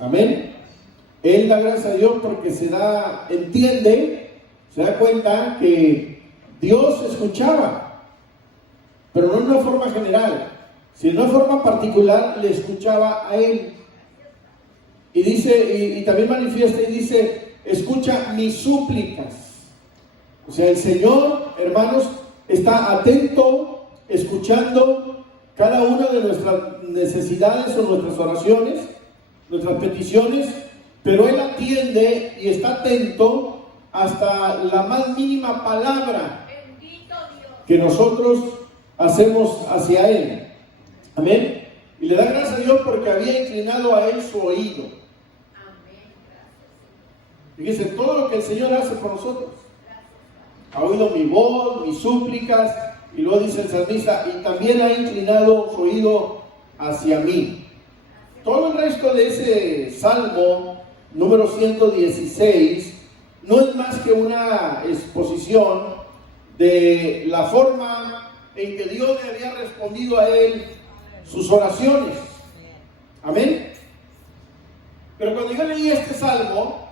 Amén. Él da gracias a Dios porque se da cuenta que Dios escuchaba, pero no en una forma general, sino en una forma particular le escuchaba a él. Y dice, y también manifiesta y dice, escucha mis súplicas. O sea, el Señor, hermanos, está atento, escuchando cada una de nuestras necesidades o nuestras oraciones, nuestras peticiones, pero Él atiende y está atento hasta la más mínima palabra que nosotros hacemos hacia Él. Amén. Y le da gracias a Dios porque había inclinado a Él su oído. Fíjense, todo lo que el Señor hace por nosotros. Ha oído mi voz, mis súplicas, y luego dice el salmista, y también ha inclinado su oído hacia mí. Todo el resto de ese salmo, número 116, no es más que una exposición de la forma en que Dios le había respondido a él sus oraciones. Amén. Pero cuando yo leí este salmo,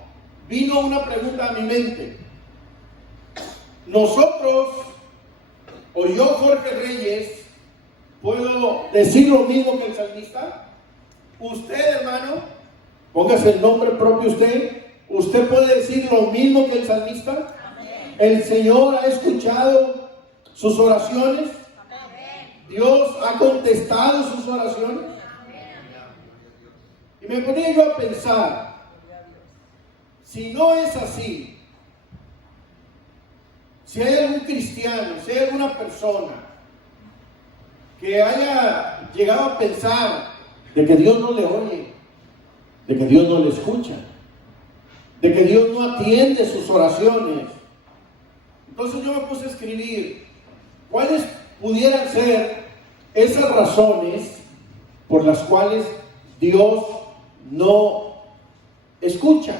vino una pregunta a mi mente. Nosotros, o yo, Jorge Reyes, ¿puedo decir lo mismo que el salmista? Usted, hermano, póngase el nombre propio ¿usted puede decir lo mismo que el salmista? Amén. ¿El Señor ha escuchado sus oraciones? Amén. ¿Dios ha contestado sus oraciones? Amén. Y me ponía yo a pensar, si no es así, si hay algún cristiano, si hay alguna persona que haya llegado a pensar de que Dios no le oye, de que Dios no le escucha, de que Dios no atiende sus oraciones, entonces yo me puse a escribir cuáles pudieran ser esas razones por las cuales Dios no escucha.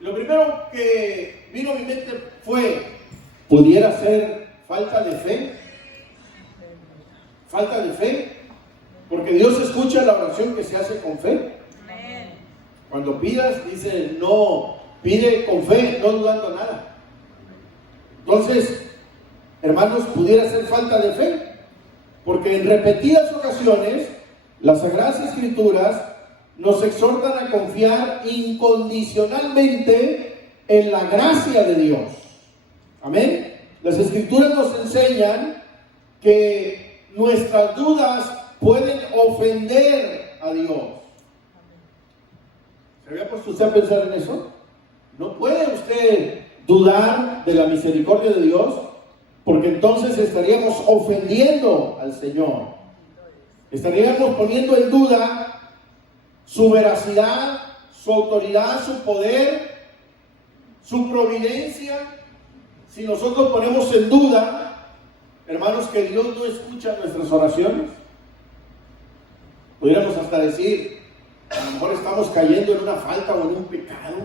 Lo primero que vino a mi mente fue, ¿pudiera ser falta de fe? ¿Falta de fe? Porque Dios escucha la oración que se hace con fe. Cuando pidas, dice, no, pide con fe, no dudando nada. Entonces, hermanos, pudiera ser falta de fe. Porque en repetidas ocasiones, las Sagradas Escrituras nos exhortan a confiar incondicionalmente en la gracia de Dios. Amén. Las Escrituras nos enseñan que nuestras dudas pueden ofender a Dios. ¿Se había puesto usted a pensar en eso? No puede usted dudar de la misericordia de Dios, porque entonces estaríamos ofendiendo al Señor. Estaríamos poniendo en duda su veracidad, su autoridad, su poder, su providencia. Si nosotros ponemos en duda, hermanos, que Dios no escucha nuestras oraciones, pudiéramos hasta decir, a lo mejor estamos cayendo en una falta o en un pecado.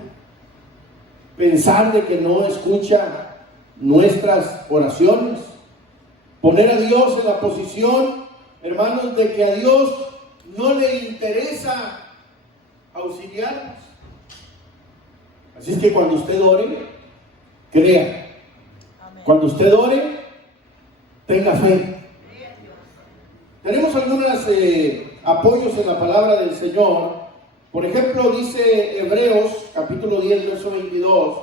Pensar de que no escucha nuestras oraciones. Poner a Dios en la posición, hermanos, de que a Dios no le interesa auxiliarnos. Así es que cuando usted ore, crea. Cuando usted ore, tenga fe. Tenemos algunos apoyos en la palabra del Señor. Por ejemplo, dice Hebreos, capítulo 10, verso 22,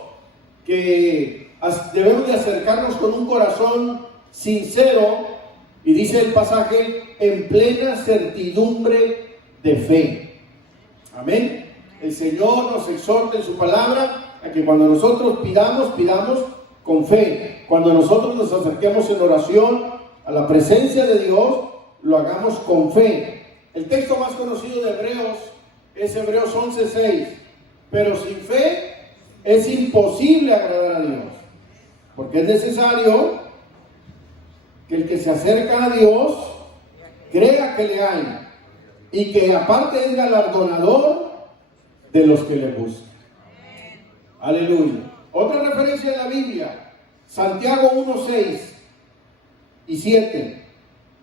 que debemos de acercarnos con un corazón sincero, y dice el pasaje, en plena certidumbre de fe. Amén. El Señor nos exhorta en su palabra a que cuando nosotros pidamos con fe. Cuando nosotros nos acerquemos en oración a la presencia de Dios, lo hagamos con fe. El texto más conocido de Hebreos es Hebreos 11:6. Pero sin fe es imposible agradar a Dios, porque es necesario que el que se acerca a Dios crea que le hay, y que aparte es galardonador de los que le buscan. Aleluya. Otra referencia de la Biblia, Santiago 1:6 y 7.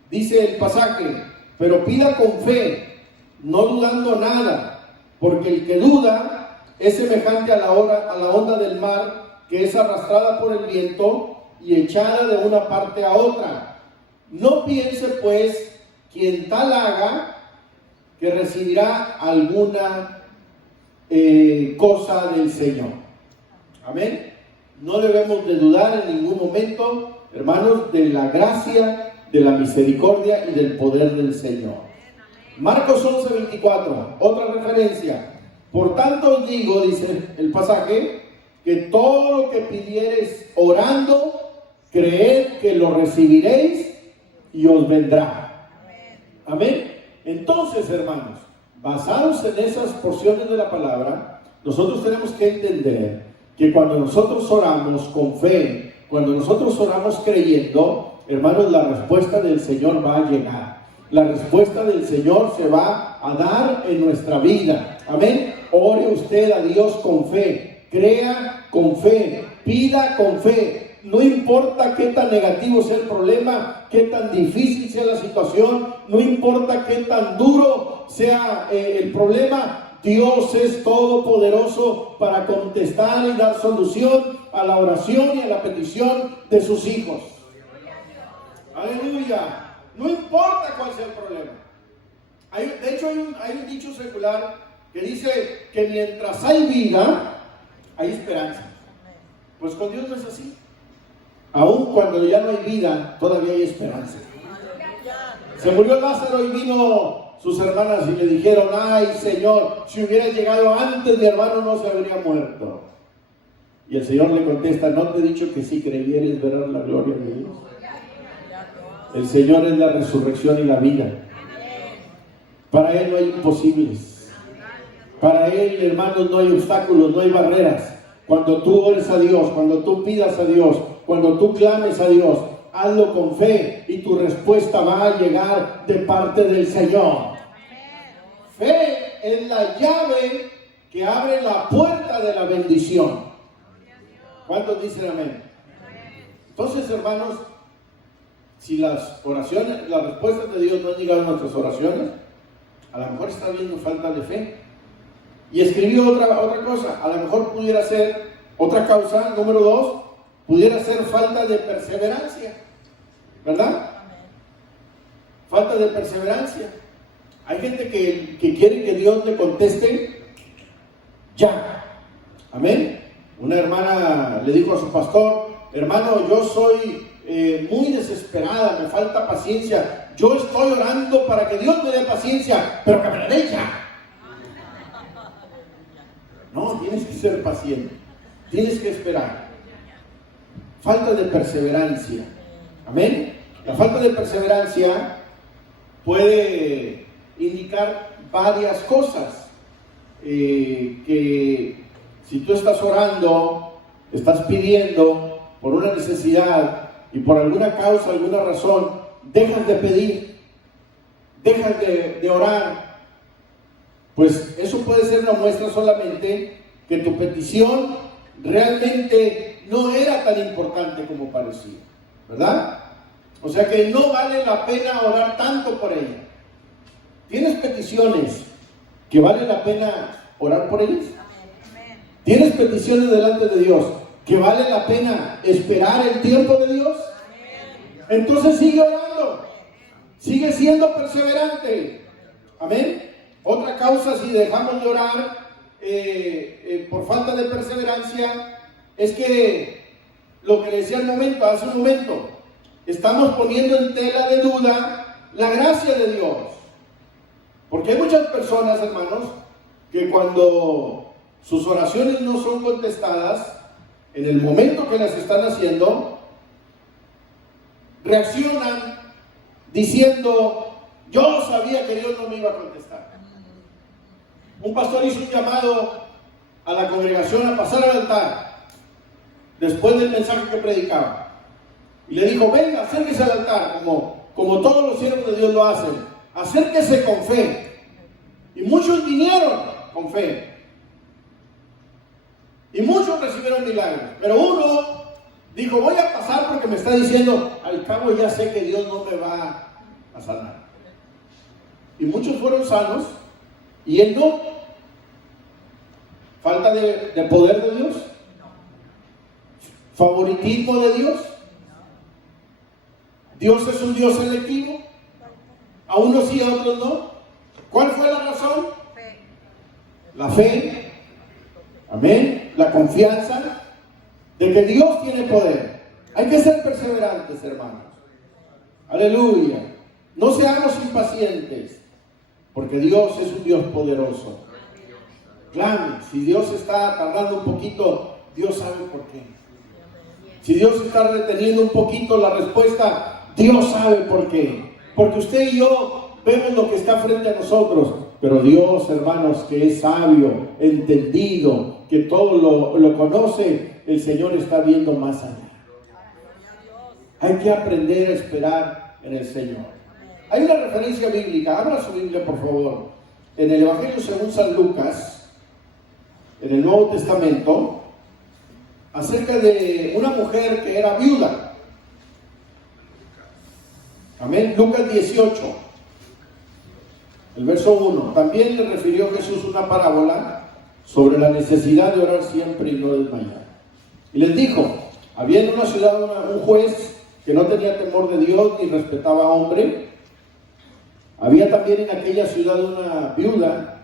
Dice el pasaje, pero pida con fe, no dudando nada, porque el que duda es semejante a la onda del mar, que es arrastrada por el viento y echada de una parte a otra. No piense pues quien tal haga que recibirá alguna cosa del Señor. Amén. No debemos de dudar en ningún momento, hermanos, de la gracia, de la misericordia y del poder del Señor. Marcos 11:24, otra referencia. Por tanto os digo, dice el pasaje, que todo lo que pidiereis orando, creed que lo recibiréis y os vendrá. Amén. Entonces, hermanos, basados en esas porciones de la palabra, nosotros tenemos que entender que cuando nosotros oramos con fe, cuando nosotros oramos creyendo, hermanos, la respuesta del Señor va a llegar. La respuesta del Señor se va a dar en nuestra vida. Amén. Ore usted a Dios con fe, crea con fe, pida con fe. No importa qué tan negativo sea el problema, qué tan difícil sea la situación, no importa qué tan duro sea el problema, Dios es todopoderoso para contestar y dar solución a la oración y a la petición de sus hijos. Aleluya. No importa cuál sea el problema. De hecho, hay un dicho secular que dice que mientras hay vida, hay esperanza. Pues con Dios no es así. Aún cuando ya no hay vida, todavía hay esperanza. Se murió Lázaro y vino sus hermanas y le dijeron: ay, Señor, si hubiera llegado antes, mi hermano no se habría muerto. Y el Señor le contesta: ¿no te he dicho que si creyeres verás la gloria de Dios? El Señor es la resurrección y la vida. Para Él no hay imposibles. Para Él, hermanos, no hay obstáculos, no hay barreras. Cuando tú ores a Dios, cuando tú pidas a Dios, cuando tú clames a Dios, hazlo con fe y tu respuesta va a llegar de parte del Señor. Fe es la llave que abre la puerta de la bendición. ¿Cuántos dicen amén? Entonces, hermanos, si las oraciones, las respuestas de Dios no han llegado a nuestras oraciones, a lo mejor está habiendo falta de fe. Y escribió otra cosa, a lo mejor pudiera ser otra causa, número 2, pudiera ser falta de perseverancia, ¿verdad? Falta de perseverancia. Hay gente que quiere que Dios le conteste ya. Amén. Una hermana le dijo a su pastor: hermano, yo soy muy desesperada, me falta paciencia. Yo estoy orando para que Dios me dé paciencia, pero que me la dé ya. No, tienes que ser paciente, tienes que esperar. Falta de perseverancia. Amén. La falta de perseverancia puede indicar varias cosas. Que si tú estás orando, estás pidiendo por una necesidad y por alguna causa, alguna razón, dejas de pedir, dejas de orar, pues eso puede ser una muestra solamente que tu petición realmente no era tan importante como parecía, ¿verdad? O sea que no vale la pena orar tanto por ella. ¿Tienes peticiones que vale la pena orar por ellas? ¿Tienes peticiones delante de Dios que vale la pena esperar el tiempo de Dios? Entonces sigue orando, sigue siendo perseverante. Amén. Otra causa, si dejamos de orar por falta de perseverancia, es que lo que le decía hace un momento, estamos poniendo en tela de duda la gracia de Dios. Porque hay muchas personas, hermanos, que cuando sus oraciones no son contestadas, en el momento que las están haciendo, reaccionan diciendo: yo sabía que Dios no me iba a contestar. Un pastor hizo un llamado a la congregación a pasar al altar después del mensaje que predicaba, y le dijo: venga, acérquese al altar, como todos los siervos de Dios lo hacen, acérquese con fe. Y muchos vinieron con fe, y muchos recibieron milagros, pero uno dijo: voy a pasar porque me está diciendo, al cabo ya sé que Dios no me va a sanar. Y muchos fueron sanos y él no. ¿Falta de poder de Dios? ¿Favoritismo de Dios? ¿Dios es un Dios selectivo? ¿A unos sí, a otros no? ¿Cuál fue la razón? La fe. Amén. La confianza de que Dios tiene poder. Hay que ser perseverantes, hermanos. Aleluya. No seamos impacientes, porque Dios es un Dios poderoso. Clame. Si Dios está tardando un poquito, Dios sabe por qué. Si Dios está reteniendo un poquito la respuesta, Dios sabe por qué. Porque usted y yo vemos lo que está frente a nosotros, pero Dios, hermanos, que es sabio, entendido, que todo lo conoce, el Señor está viendo más allá. Hay que aprender a esperar en el Señor. Hay una referencia bíblica, abra su Biblia por favor, en el Evangelio según San Lucas, en el Nuevo Testamento, acerca de una mujer que era viuda. Amén. Lucas 18, el verso 1. También le refirió Jesús una parábola sobre la necesidad de orar siempre y no desmayar. Y les dijo, había en una ciudad un juez que no tenía temor de Dios ni respetaba a hombre. Había también en aquella ciudad una viuda,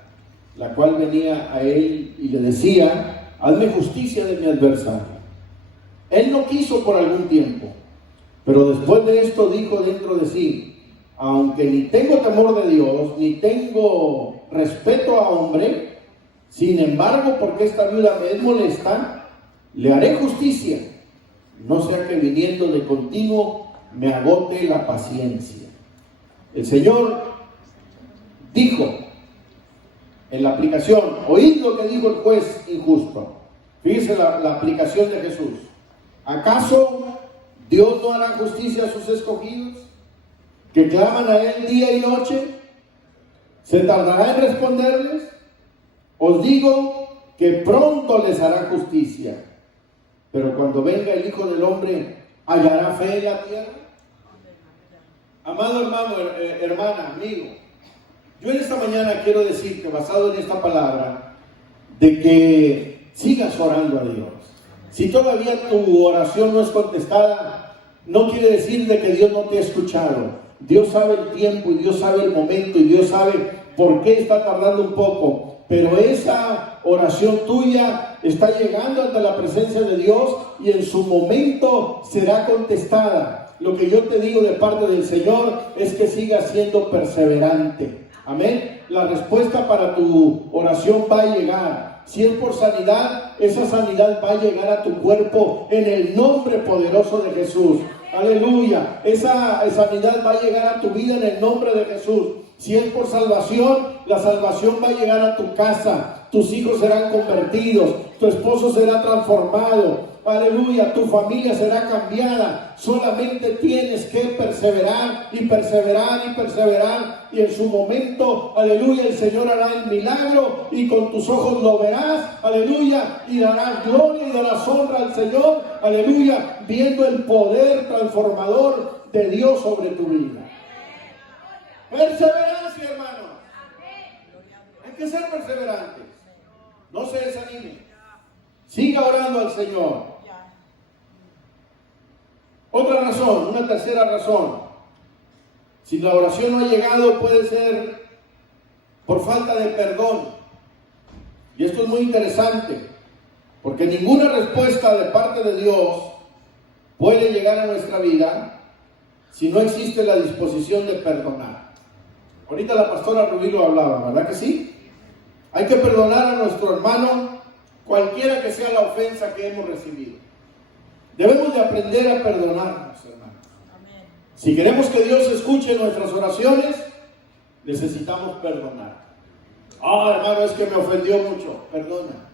la cual venía a él y le decía, hazme justicia de mi adversario. Él no quiso por algún tiempo, pero después de esto dijo dentro de sí, aunque ni tengo temor de Dios, ni tengo respeto a hombre, sin embargo, porque esta viuda me es molesta, le haré justicia, no sea que viniendo de continuo me agote la paciencia. El Señor dijo en la aplicación, oíd lo que dijo el juez injusto. Fíjese la aplicación de Jesús. ¿Acaso Dios no hará justicia a sus escogidos, que claman a Él día y noche? ¿Se tardará en responderles? Os digo que pronto les hará justicia. Pero cuando venga el Hijo del Hombre, ¿hallará fe en la tierra? Amado hermano, hermana, amigo, yo en esta mañana quiero decirte, basado en esta palabra, de que sigas orando a Dios. Si todavía tu oración no es contestada, no quiere decir de que Dios no te ha escuchado. Dios sabe el tiempo y Dios sabe el momento y Dios sabe por qué está tardando un poco. Pero esa oración tuya está llegando ante la presencia de Dios y en su momento será contestada. Lo que yo te digo de parte del Señor es que sigas siendo perseverante. Amén. La respuesta para tu oración va a llegar. Si es por sanidad, esa sanidad va a llegar a tu cuerpo en el nombre poderoso de Jesús. Aleluya. Esa sanidad va a llegar a tu vida en el nombre de Jesús. Si es por salvación, la salvación va a llegar a tu casa. Tus hijos serán convertidos. Tu esposo será transformado. Aleluya, tu familia será cambiada. Solamente tienes que perseverar y perseverar y perseverar. Y en su momento, aleluya, el Señor hará el milagro y con tus ojos lo verás. Aleluya, y darás gloria y darás honra al Señor. Aleluya, viendo el poder transformador de Dios sobre tu vida. Perseverancia, hermanos. Hay que ser perseverantes. No se desanimen. Siga orando al Señor. Otra razón, una tercera razón. Si la oración no ha llegado, puede ser por falta de perdón. Y esto es muy interesante, porque ninguna respuesta de parte de Dios puede llegar a nuestra vida si no existe la disposición de perdonar. Ahorita la pastora Rubí lo hablaba, ¿verdad que sí? Hay que perdonar a nuestro hermano, cualquiera que sea la ofensa que hemos recibido. Debemos de aprender a perdonarnos, hermanos. Amén. Si queremos que Dios escuche nuestras oraciones, necesitamos perdonar. Hermano, es que me ofendió mucho. Perdona.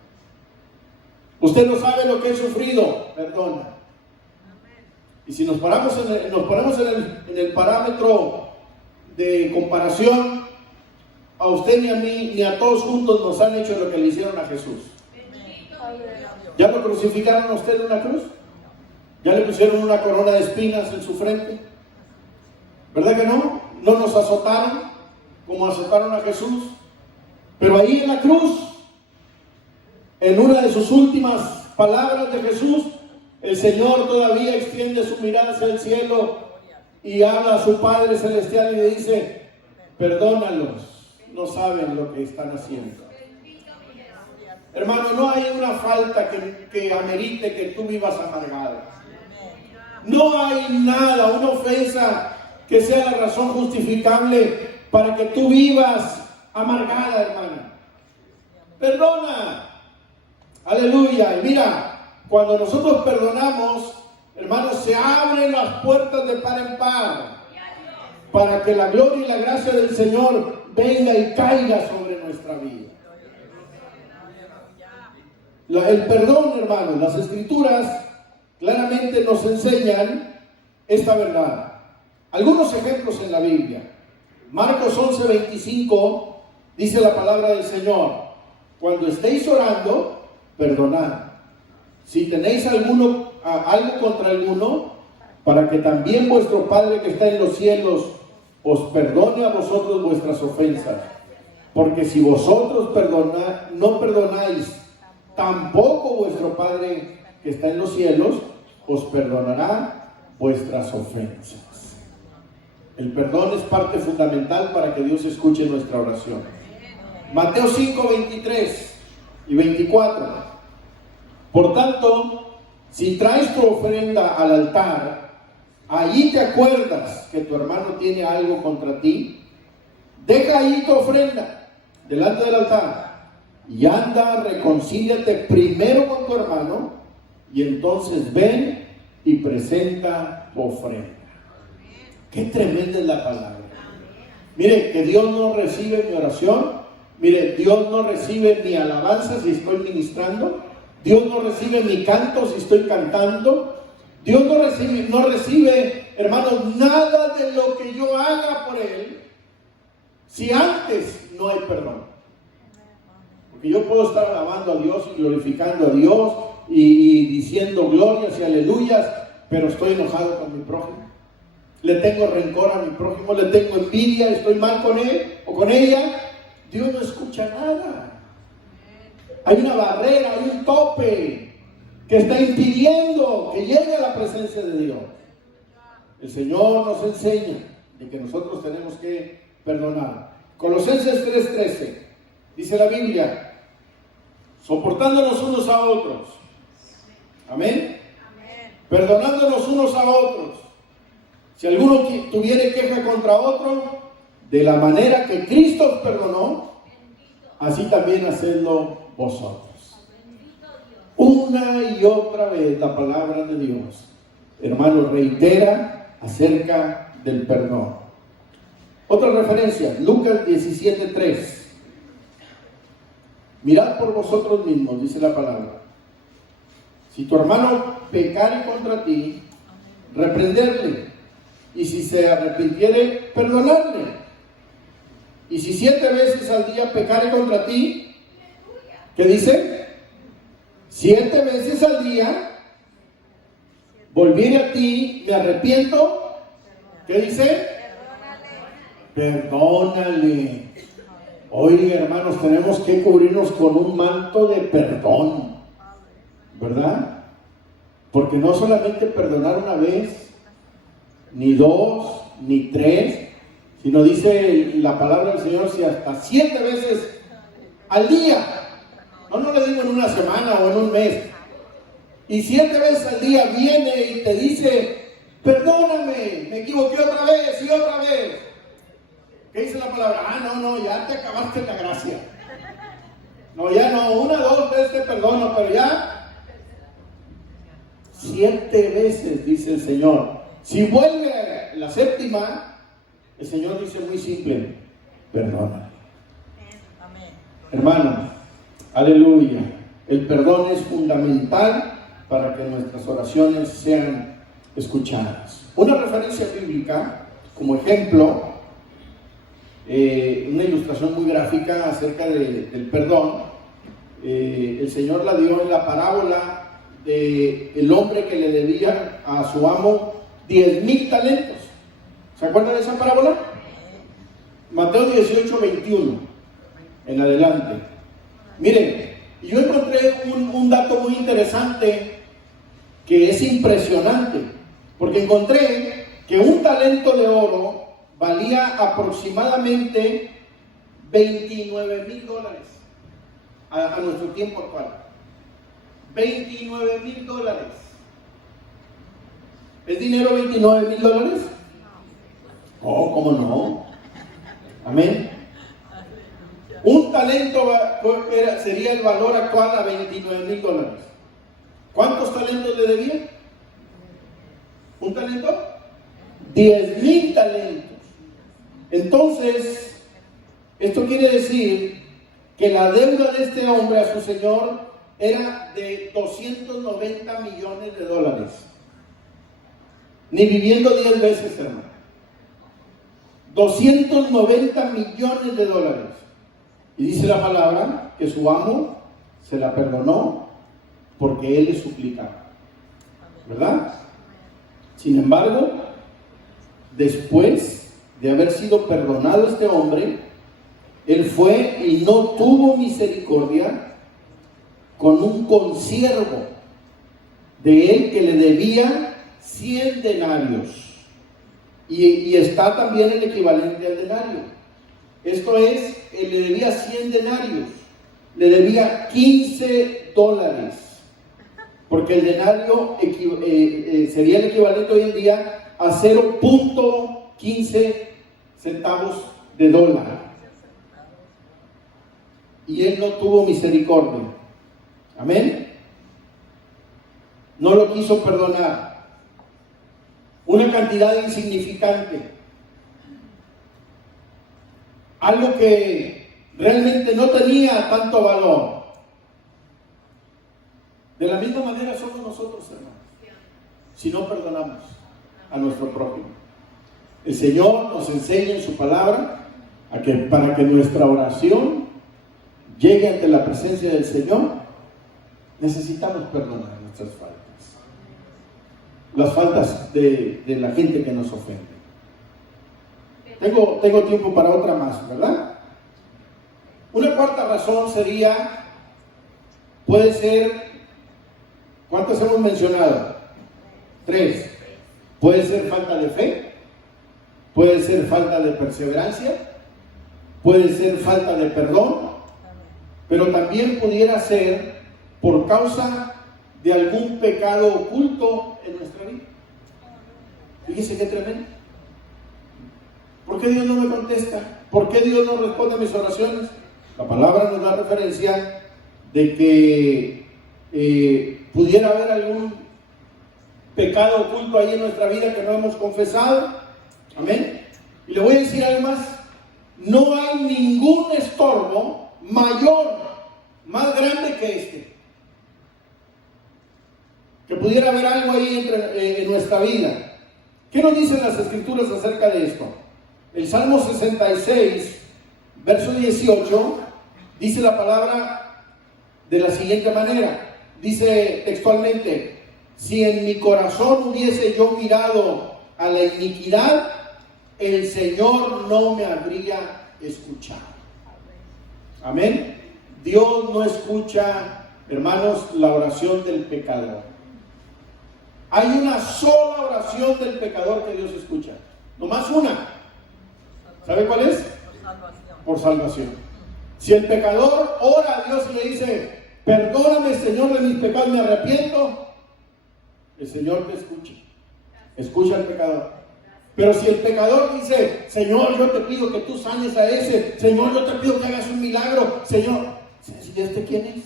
Usted no sabe lo que he sufrido. Perdona. Y si nos ponemos en el parámetro de comparación, a usted ni a mí, ni a todos juntos nos han hecho lo que le hicieron a Jesús. ¿Ya lo crucificaron a usted en una cruz? ¿Ya le pusieron una corona de espinas en su frente? ¿Verdad que no? No nos azotaron como azotaron a Jesús. Pero ahí en la cruz, en una de sus últimas palabras de Jesús, el Señor todavía extiende su mirada hacia el cielo y habla a su Padre Celestial y le dice: perdónalos, no saben lo que están haciendo. Hermano, no hay una falta que amerite que tú vivas amargado. No hay nada, una ofensa que sea la razón justificable para que tú vivas amargada, hermana. Perdona. Aleluya. Y mira, cuando nosotros perdonamos, hermanos, se abren las puertas de par en par para que la gloria y la gracia del Señor venga y caiga sobre nuestra vida. El perdón, hermanos, las Escrituras claramente nos enseñan esta verdad. Algunos ejemplos en la Biblia. Marcos 11:25 dice la palabra del Señor: cuando estéis orando, perdonad. Si tenéis algo contra alguno, para que también vuestro Padre que está en los cielos os perdone a vosotros vuestras ofensas. Porque si vosotros no perdonáis, tampoco vuestro Padre que está en los cielos os perdonará vuestras ofensas. El perdón es parte fundamental para que Dios escuche nuestra oración. Mateo 5:23 y 24. Por tanto, si traes tu ofrenda al altar, allí te acuerdas que tu hermano tiene algo contra ti, deja ahí tu ofrenda delante del altar y anda, reconcíliate primero con tu hermano, y entonces ven y presenta tu ofrenda. Qué tremenda es la palabra. Mire, que Dios no recibe mi oración. Mire, Dios no recibe mi alabanza si estoy ministrando. Dios no recibe mi canto si estoy cantando. Dios no recibe, hermanos, nada de lo que yo haga por Él si antes no hay perdón. Porque yo puedo estar alabando a Dios y glorificando a Dios y diciendo glorias y aleluyas, pero estoy enojado con mi prójimo. Le tengo rencor a mi prójimo, le tengo envidia, estoy mal con él o con ella. Dios no escucha nada. Hay una barrera, hay un tope que está impidiendo que llegue a la presencia de Dios. El Señor nos enseña de que nosotros tenemos que perdonar. Colosenses 3:13 dice la Biblia: soportándonos unos a otros. Amén. Perdonándonos unos a otros. Si alguno tuviere queja contra otro, de la manera que Cristo os perdonó, así también hacedlo vosotros. Una y otra vez la palabra de Dios, hermanos, reitera acerca del perdón. Otra referencia, Lucas 17:3. Mirad por vosotros mismos, dice la palabra. Si tu hermano pecare contra ti, reprenderle. Y si se arrepintiere, perdonarle. Y si 7 veces al día pecare contra ti, ¿qué dice? 7 veces al día, volviere a ti, me arrepiento, ¿qué dice? Perdónale. Oiga, hermanos, tenemos que cubrirnos con un manto de perdón, ¿verdad? Porque no solamente perdonar una vez, ni 2, ni 3, sino dice la palabra del Señor, si hasta 7 veces al día. No le digo en una semana o en un mes. Y 7 veces al día viene y te dice: perdóname, me equivoqué otra vez y otra vez. ¿Qué dice la palabra? No, ya te acabaste la gracia. No, ya no, 1, 2 veces te perdono, pero ya 7 veces, dice el Señor. Si vuelve la 7ª, el Señor dice muy simple: perdona. Hermanos, aleluya. El perdón es fundamental para que nuestras oraciones sean escuchadas. Una referencia bíblica, como ejemplo, una ilustración muy gráfica acerca del perdón, el Señor la dio en la parábola del hombre que le debía a su amo 10,000 talentos. ¿Se acuerdan de esa parábola? Mateo 18:21 en adelante. Miren, Y yo encontré un dato muy interesante que es impresionante, porque encontré que un talento de oro valía aproximadamente $29,000 a nuestro tiempo actual. $29,000. ¿Es dinero $29,000? Oh, ¿cómo no? Amén. Un talento sería el valor actual a $29,000. ¿Cuántos talentos le debía? ¿Un talento? 10,000 talentos. Entonces, esto quiere decir que la deuda de este hombre a su señor era de $290 millones. Ni viviendo 10 veces, hermano. $290 millones. Y dice la palabra que su amo se la perdonó porque él le suplicaba, ¿verdad? Sin embargo, después de haber sido perdonado este hombre, él fue y no tuvo misericordia con un consiervo de él que le debía 100 denarios. Y está también el equivalente al denario. Esto es, él le debía 100 denarios, le debía $15, porque el denario sería el equivalente hoy en día a 0.15 centavos de dólar. Y él no tuvo misericordia. Amén. No lo quiso perdonar. Una cantidad insignificante. Algo que realmente no tenía tanto valor. De la misma manera somos nosotros, hermanos, si no perdonamos a nuestro prójimo. El Señor nos enseña en su palabra para que nuestra oración llegue ante la presencia del Señor, necesitamos perdonar nuestras faltas. Las faltas de la gente que nos ofende. Tengo tiempo para otra más, ¿verdad? Una cuarta razón puede ser, ¿cuántas hemos mencionado? 3. Puede ser falta de fe, puede ser falta de perseverancia, puede ser falta de perdón, pero también pudiera ser por causa de algún pecado oculto en nuestra vida. Fíjese qué tremendo. ¿Por qué Dios no me contesta? ¿Por qué Dios no responde a mis oraciones? La palabra nos da referencia de que pudiera haber algún pecado oculto ahí en nuestra vida que no hemos confesado. Amén. Y le voy a decir algo más. No hay ningún estorbo mayor, más grande que este. Que pudiera haber algo ahí en nuestra vida. ¿Qué nos dicen las Escrituras acerca de esto? El Salmo 66, verso 18, dice la palabra de la siguiente manera. Dice textualmente: si en mi corazón hubiese yo mirado a la iniquidad, el Señor no me habría escuchado. Amén. Dios no escucha, hermanos, la oración del pecador. Hay una sola oración del pecador que Dios escucha. Nomás una. ¿Sabe cuál es? Por salvación. Si el pecador ora a Dios y le dice: perdóname, Señor, de mis pecados, me arrepiento, el Señor te escucha. Escucha al pecador. Pero si el pecador dice: Señor, yo te pido que tú sanes a ese, Señor, yo te pido que hagas un milagro, Señor, ¿y este quién es?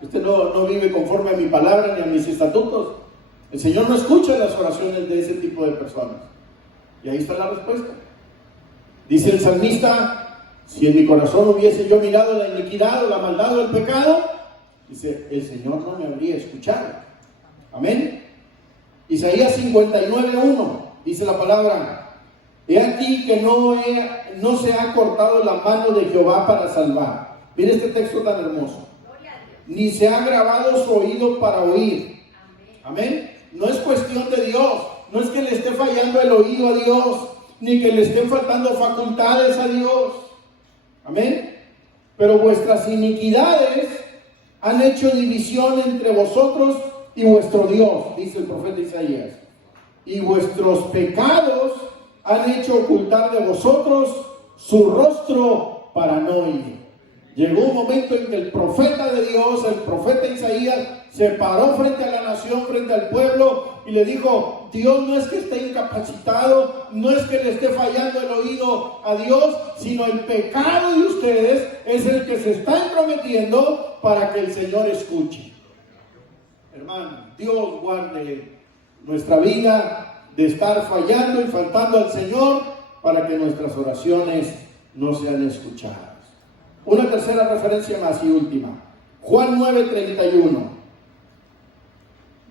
Este no vive conforme a mi palabra ni a mis estatutos. El Señor no escucha las oraciones de ese tipo de personas. Y ahí está la respuesta. Dice el salmista: si en mi corazón hubiese yo mirado la iniquidad o la maldad o el pecado, dice, el Señor no me habría escuchado. Amén. Isaías 59:1 dice la palabra: he aquí que no se ha cortado la mano de Jehová para salvar. Mire este texto tan hermoso. Ni se ha grabado su oído para oír. Amén. No es cuestión de Dios. No es que le esté fallando el oído a Dios, ni que le estén faltando facultades a Dios. Amén. pero vuestras iniquidades han hecho división entre vosotros y vuestro Dios, dice el profeta Isaías. Y vuestros pecados han hecho ocultar de vosotros su rostro para no oír. Llegó un momento en que el profeta de Dios, el profeta Isaías, se paró frente a la nación, frente al pueblo, y le dijo: Dios no es que esté incapacitado, no es que le esté fallando el oído a Dios, sino el pecado de ustedes es el que se está entrometiendo para que el Señor escuche. Hermano, Dios guarde nuestra vida de estar fallando y faltando al Señor para que nuestras oraciones no sean escuchadas. Una tercera referencia más y última. Juan 9:31.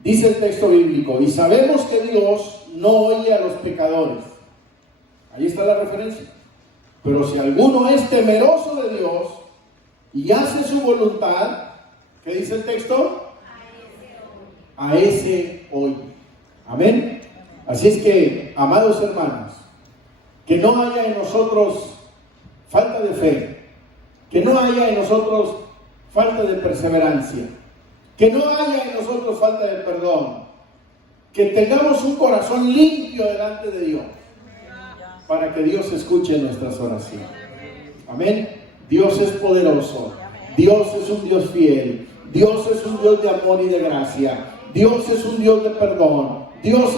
Dice el texto bíblico: y sabemos que Dios no oye a los pecadores. Ahí está la referencia. Pero si alguno es temeroso de Dios y hace su voluntad, ¿qué dice el texto? A ese oye. Amén. Así es que, amados hermanos, que no haya en nosotros falta de fe, que no haya en nosotros falta de perseverancia, que no haya en nosotros falta de perdón, que tengamos un corazón limpio delante de Dios, para que Dios escuche nuestras oraciones. Amén. Dios es poderoso, Dios es un Dios fiel, Dios es un Dios de amor y de gracia, Dios es un Dios de perdón, Dios